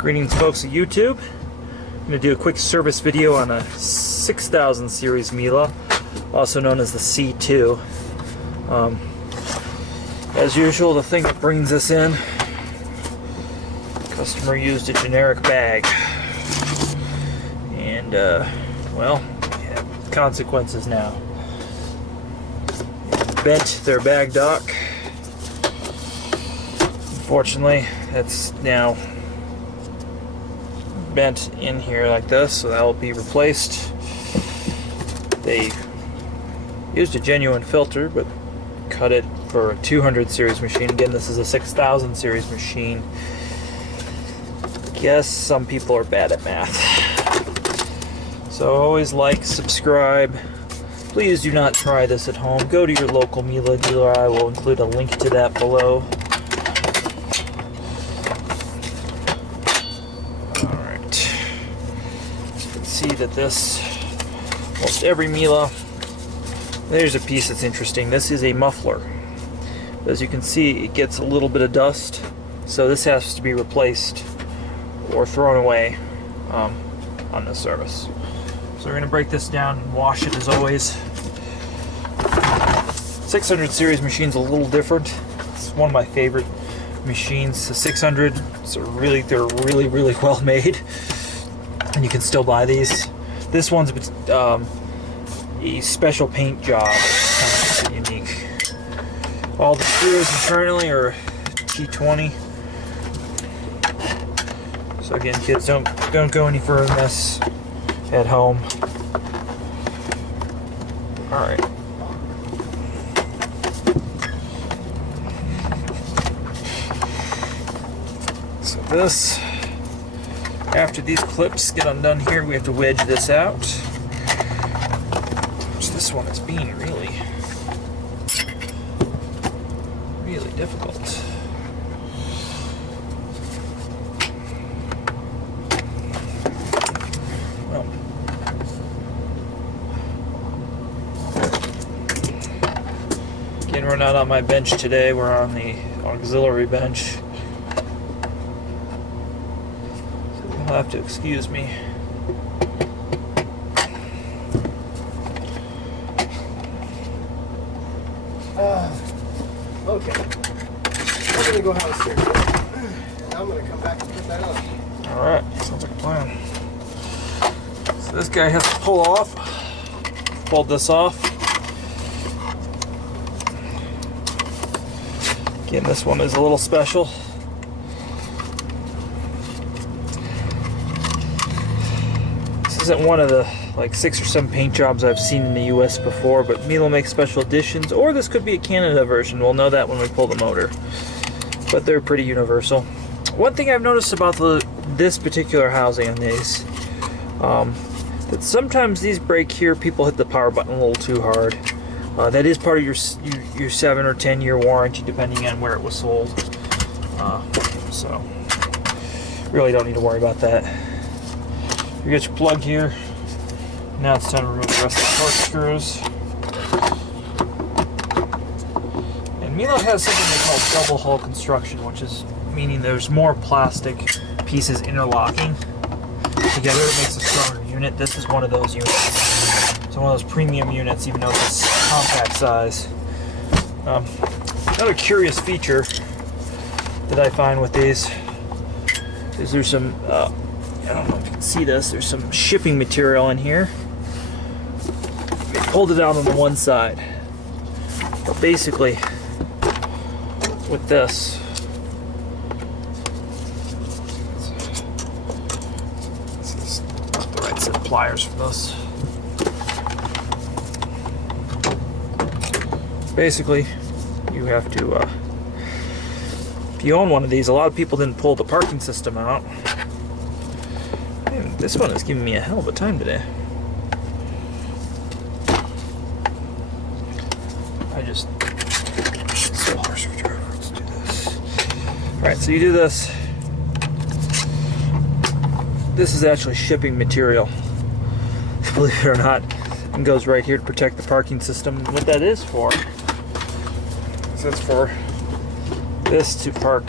Greetings, folks of YouTube. I'm going to do a quick service video on a 6000 series Miele, also known as the C2. As usual, the thing that brings this in, customer used a generic bag, and well, yeah, consequences now. Bent their bag dock. Unfortunately, it's now bent in here like this, so that will be replaced. They used a genuine filter, but cut it for a 200 series machine. Again, this is a 6000 series machine. Guess some people are bad at math. So always like, subscribe. Please do not try this at home. Go to your local Miele dealer. I will include a link to that below. See that this, almost every Miele, there's a piece that's interesting. This is a muffler. As you can see, it gets a little bit of dust, so this has to be replaced or thrown away on this service. So we're going to break this down and wash it as always. 600 series machine's a little different. It's one of my favorite machines. The 600, they're really well made. And you can still buy these. This one's a special paint job. It's kind of unique. All the screws internally are T20. So again, kids, don't go any further than this at home. All right. So this. After these clips get undone here, we have to wedge this out. Which this one is being really difficult. Well, again, we're not on my bench today, we're on the auxiliary bench. You'll have to excuse me. Okay. I'm gonna go have a cigarette, and I'm gonna come back and put that on. Alright, sounds like a plan. So this guy has to pull off. Pulled this off. Again, this one is a little special. This isn't one of the like 6 or 7 paint jobs I've seen in the US before, but Miele makes special editions, or this could be a Canada version. We'll know that when we pull the motor. But they're pretty universal. One thing I've noticed about this particular housing on these, that sometimes these break here, people hit the power button a little too hard. That is part of your 7 or 10 year warranty, depending on where it was sold. So really don't need to worry about that. You get your plug here. Now it's time to remove the rest of the torque screws. And Miele has something they call double hull construction, which is meaning there's more plastic pieces interlocking together. It makes a stronger unit. This is one of those units. It's one of those premium units, even though it's a compact size. Another curious feature that I find with these is there's some I don't know if you can see this, there's some shipping material in here. They pulled it out on the one side. But basically, with this, this is not the right set of pliers for this. Basically, you have to, if you own one of these, a lot of people didn't pull the parking system out. Man, this one is giving me a hell of a time today. So harsh screwdriver. Let's do this. Alright, so you do this. This is actually shipping material, believe it or not, and goes right here to protect the parking system. What that is for, so it's for this to park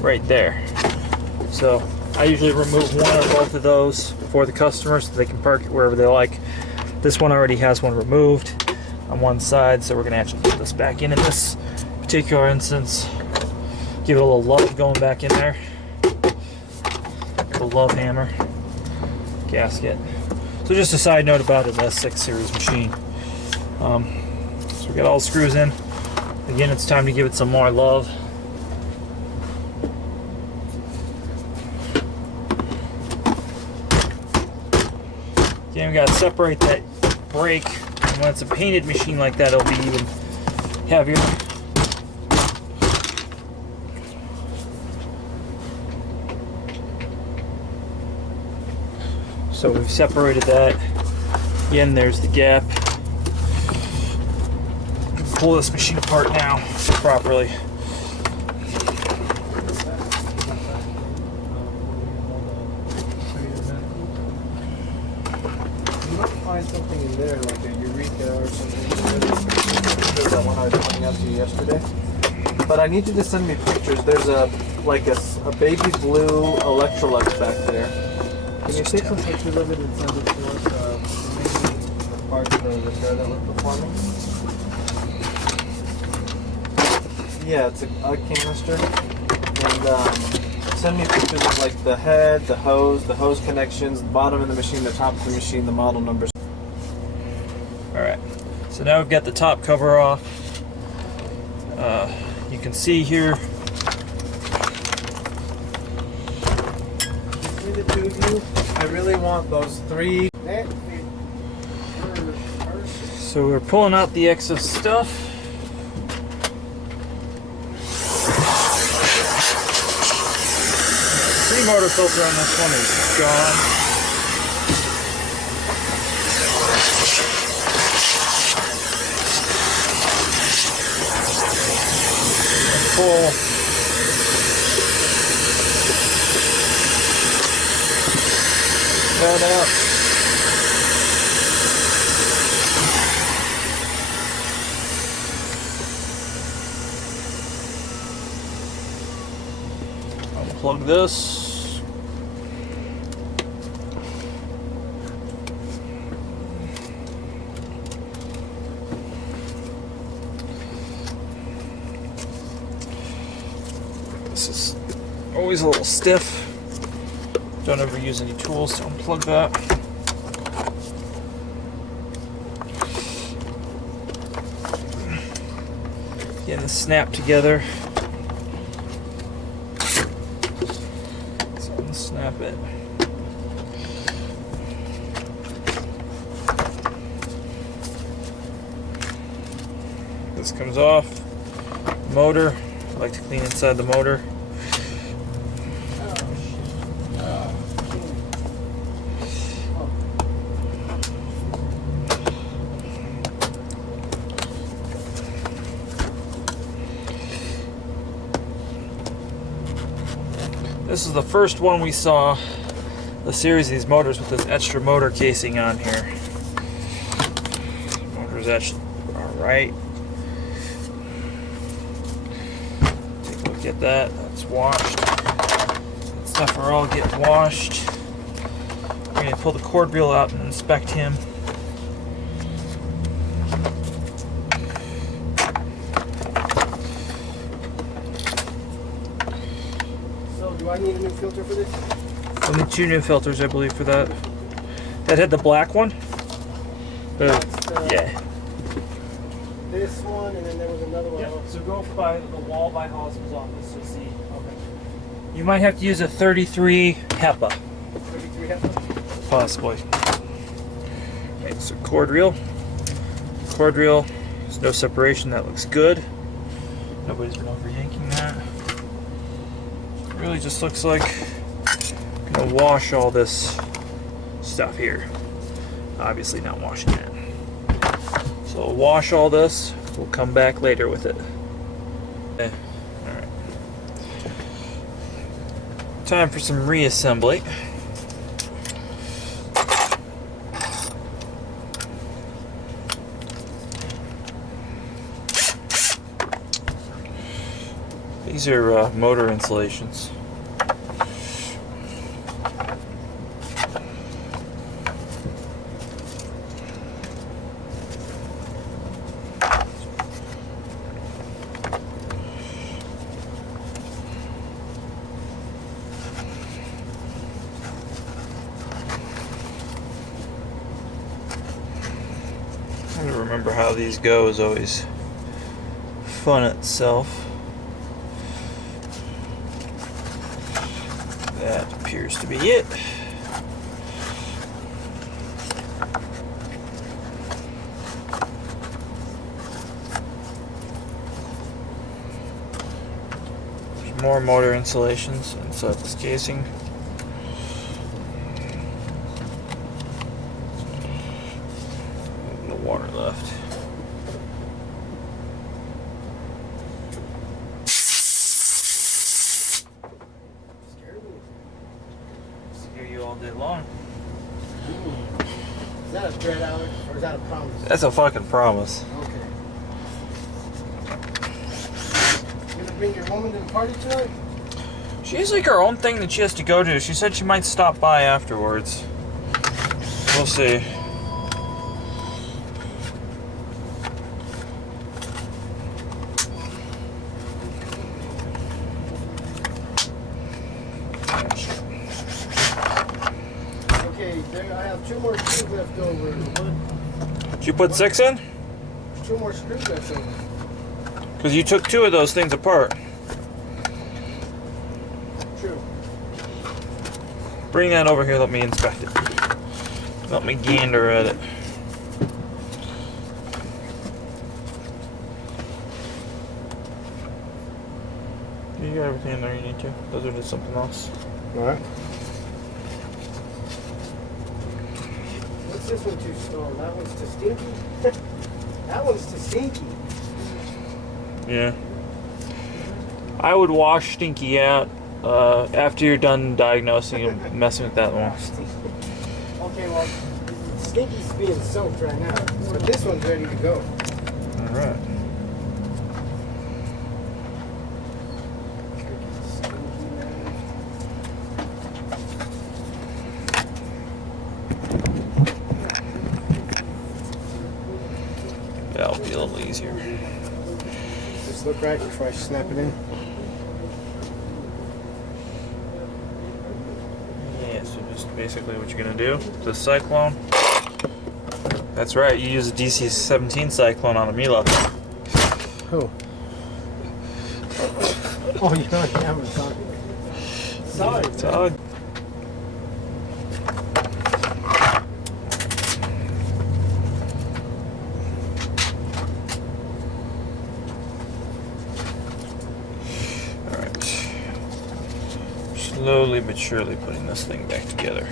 right there. So I usually remove one or both of those for the customer so they can park it wherever they like. This one already has one removed on one side, so we're going to actually put this back in this particular instance. Give it a little love going back in there. The love hammer gasket. So just a side note about an S6 series machine. So we got all the screws in. Again, it's time to give it some more love. Again, we got to separate that brake. And when it's a painted machine like that, it'll be even heavier. So we've separated that. Again, there's the gap. Pull this machine apart now properly. You might find something in there, like a Eureka or something. There's that one I was pointing out to you yesterday. But I need you to send me pictures. There's a baby blue Electrolux back there. Can you take some pictures of it and send it to us? Maybe the parts of the repair that we're performing. Yeah, it's a canister. And send me pictures of like the head, the hose connections, the bottom of the machine, the top of the machine, the model numbers. Alright, so now we've got the top cover off. You can see here. Between the two of you, I really want those three. So we're pulling out the excess stuff. The motor filter on this one is gone. Pull. That out. Unplug this. This is always a little stiff. Don't ever use any tools to unplug that. Getting the snap together. So unsnap it. This comes off. Motor. I like to clean inside the motor. This is the first one we saw, the series of these motors with this extra motor casing on here. Motor's actually alright. Take a look at that. That's washed. That stuff are all getting washed. I'm going to pull the cord reel out and inspect him. Do I need a new filter for this? We'll need 2 new filters, I believe, for that. That had the black one? Yeah. This one, and then there was another one. Yeah. So go by the wall by Hosmer's office to see. Okay. You might have to use a 33 HEPA. 33 HEPA? Possibly. Okay, so cord reel. Cord reel. There's no separation. That looks good. Nobody's been over yanking that. Really just looks like I'm gonna wash all this stuff here. Obviously not washing that. So we'll wash all this. We'll come back later with it. Okay. All right. Time for some reassembly. These are motor insulations. remember how these go is always fun itself. That appears to be it. There's more motor insulations inside this casing. No water left. Scare you all day long. Is that a threat, Alex, or is that a promise? That's a fucking promise. Okay. You gonna bring your woman to the party tonight? She has like her own thing that she has to go to. She said she might stop by afterwards. We'll see. Okay, there, I have 2 more screws left over. Did you put 6 in? 2 more screws left over. Because you took 2 of those things apart. True. Bring that over here, let me inspect it. Let me gander at it. You got everything in there you need to. Those are just something else. Alright. What's this one too strong? That one's too stinky? That one's too stinky. Yeah. I would wash Stinky out after you're done diagnosing and messing with that one. Okay, well, Stinky's being soaked right now, but this one's ready to go. Alright. That'll be a little easier. Does this look right before I snap it in? Yeah, so just basically what you're gonna do, the Cyclone. That's right, you use a DC-17 Cyclone on a Miele. Who? Oh, you're on camera talking. Sorry. It's all slowly but surely putting this thing back together.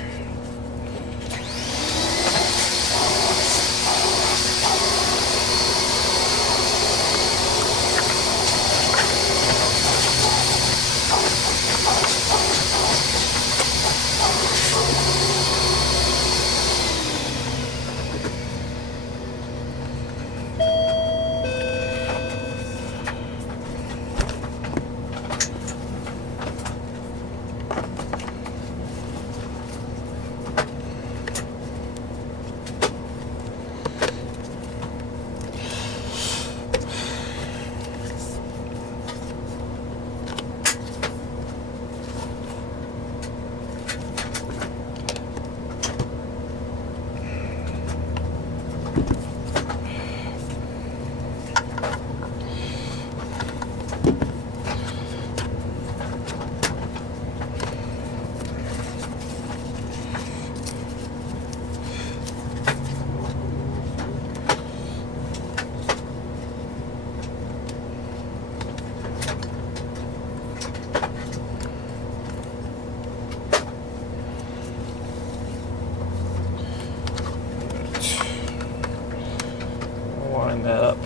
Line that up.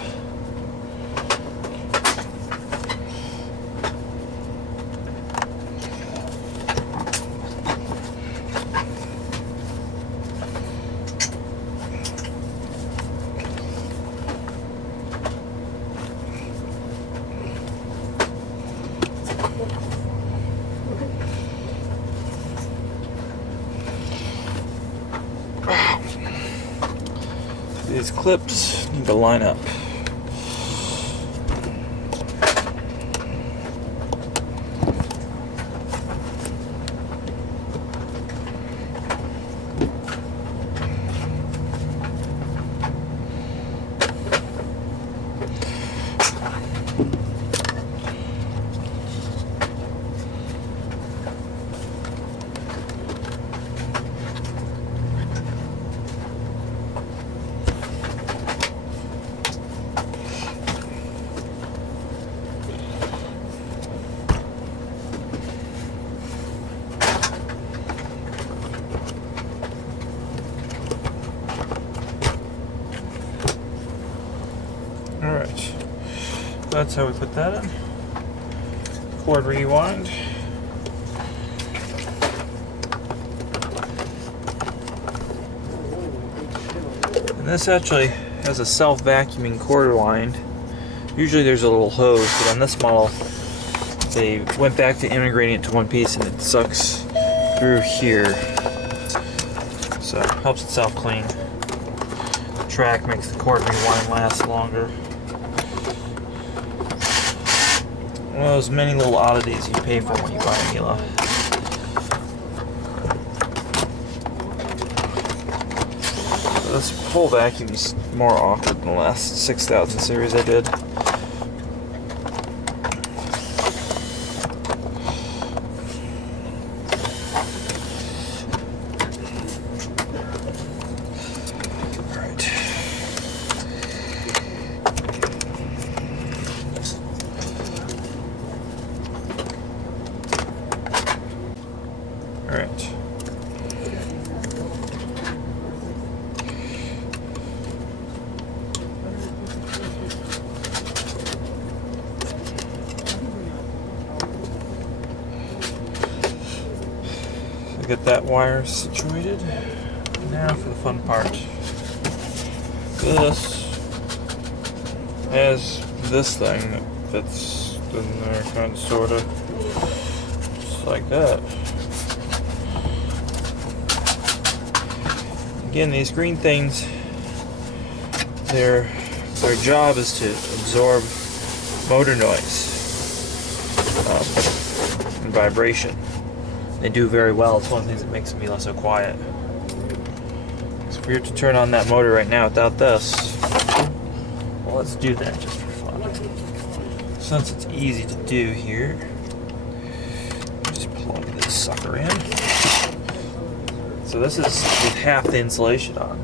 These clips need to line up. that's how we put that in. Cord rewind. And this actually has a self-vacuuming cord wind. Usually there's a little hose, but on this model they went back to integrating it to one piece and it sucks through here. So it helps itself clean. The track makes the cord rewind last longer. One of those many little oddities you pay for when you buy a Miele. This whole vacuum is more awkward than the last 6000 series I did. Alright. Get that wire situated. Now for the fun part. This has this thing that fits in there, kind of, sort of, just like that. Again, these green things, their job is to absorb motor noise and vibration. They do very well. It's one of the things that makes Miele so quiet. So if we were to turn on that motor right now without this, well, let's do that just for fun. Since it's easy to do here, just plug this sucker in. So this is with half the insulation on.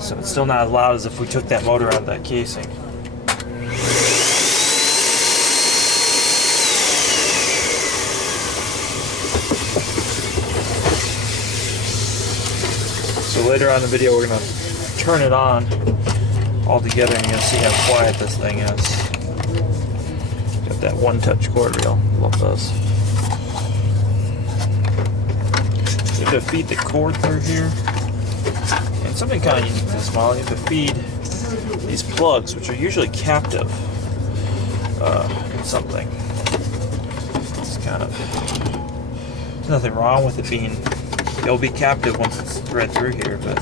So it's still not as loud as if we took that motor out of that casing. So later on in the video we're going to turn it on all together and you'll see how quiet this thing is. Got that one-touch cord reel. Love those. You have to feed the cord through here. And something kind of unique to this model, you have to feed these plugs, which are usually captive in something. It's kind of... There's nothing wrong with it being... It'll be captive once it's thread through here, but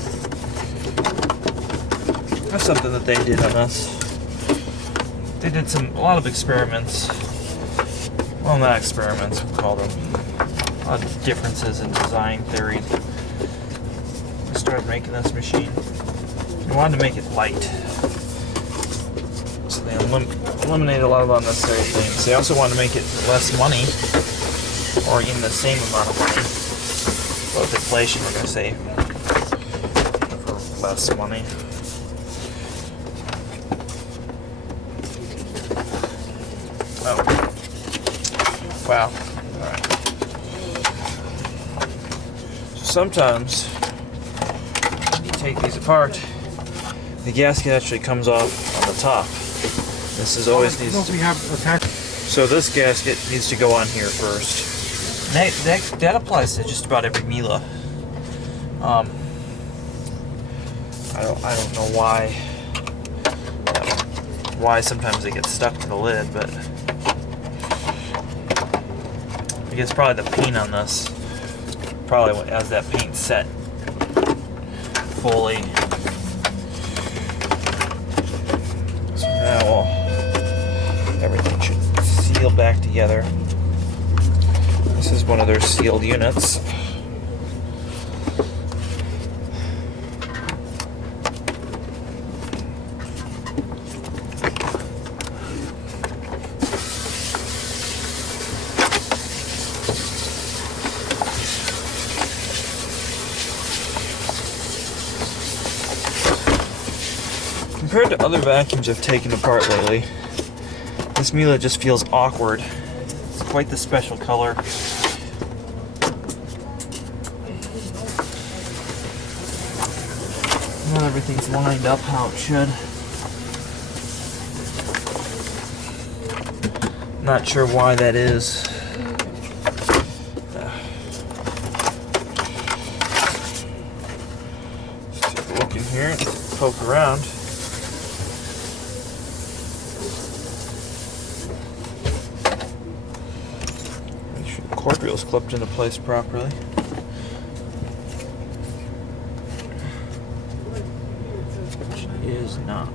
that's something that they did on this. They did a lot of experiments. Well, not experiments, we'll call them. A lot of differences in design theory. They started making this machine. They wanted to make it light. So they eliminated a lot of unnecessary things. They also wanted to make it less money, or even the same amount of money. But with inflation, we're going to save for less money. Oh. Wow. Alright. So sometimes, when you take these apart, the gasket actually comes off on the top. This is always needs to... So this gasket needs to go on here first. That applies to just about every Miele. I don't know why sometimes they get stuck to the lid, but I guess probably the paint on this probably has that paint set fully. So now everything should seal back together. This is one of their sealed units. Compared to other vacuums I've taken apart lately, this Miele just feels awkward. It's quite the special color. Not everything's lined up how it should. Not sure why that is. Let's take a look in here and poke around. Make sure the cord reel is clipped into place properly. Which is not.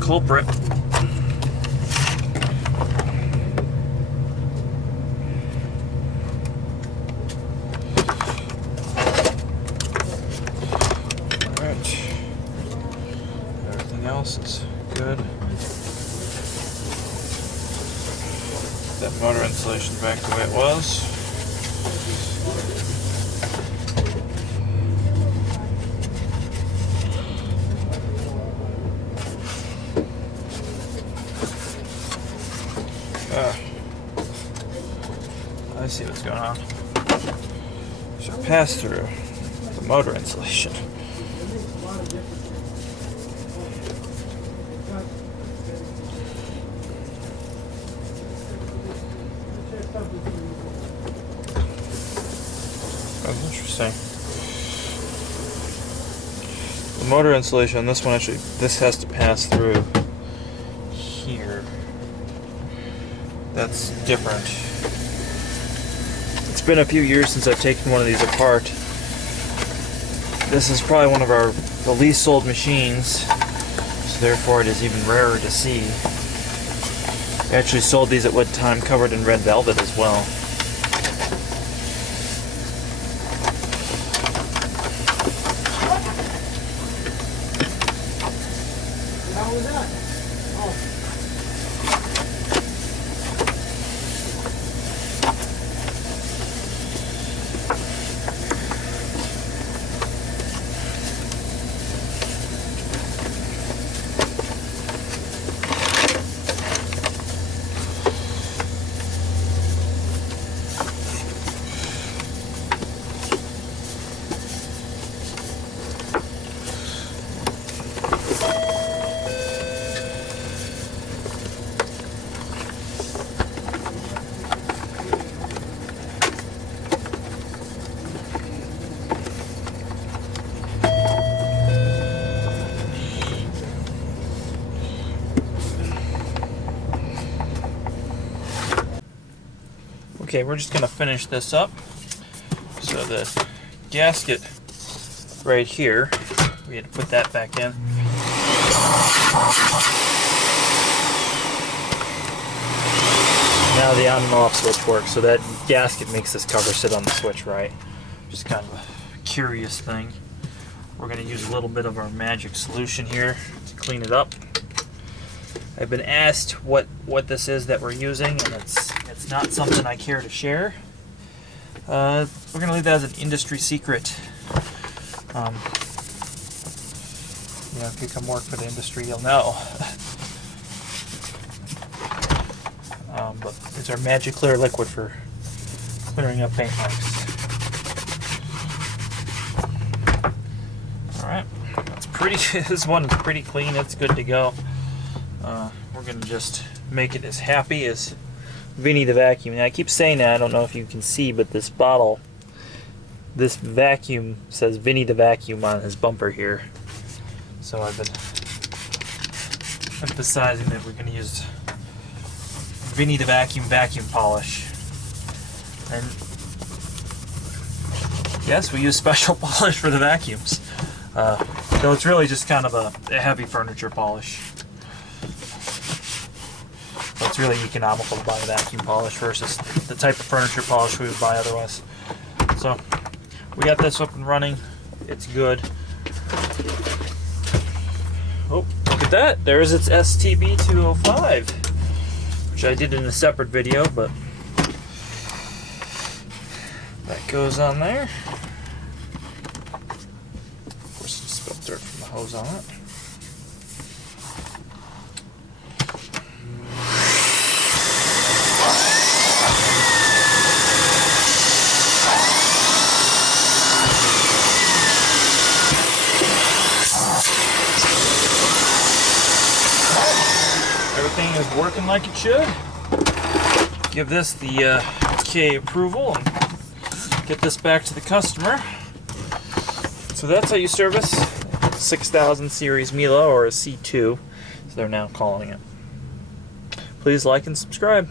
Culprit. Alright. Everything else is good. That motor insulation back the way it was. I see what's going on. There's a pass through the motor insulation. That's interesting. The motor insulation on this one, actually, this has to pass through here. That's different. It's been a few years since I've taken one of these apart. This is probably one of the least sold machines, so therefore it is even rarer to see. I actually sold these at one time covered in red velvet as well. How was that? Oh. Okay, we're just gonna finish this up. So the gasket right here, we had to put that back in. Now the on and off switch works, so that gasket makes this cover sit on the switch right. Just kind of a curious thing. We're gonna use a little bit of our magic solution here to clean it up. I've been asked what this is that we're using, and it's not something I care to share. We're going to leave that as an industry secret. You know, if you come work for the industry, you'll know. But it's our Magic Clear liquid for clearing up paint marks. All right, that's pretty. This one is pretty clean. It's good to go. We're going to just make it as happy as Vinny the vacuum. And I keep saying that, I don't know if you can see, but this bottle, this vacuum says Vinny the vacuum on his bumper here. So I've been emphasizing that we're going to use Vinny the vacuum polish. And yes, we use special polish for the vacuums. So it's really just kind of a heavy furniture polish. So it's really economical to buy a vacuum polish versus the type of furniture polish we would buy otherwise. So we got this up and running. It's good. Oh, look at that. There's its STB205, which I did in a separate video, but that goes on there. Of course, it spilled dirt from the hose on it. Everything is working like it should. Give this the KA approval and get this back to the customer. So that's how you service 6000 series Miele, or a C2, so they're now calling it. Please like and subscribe.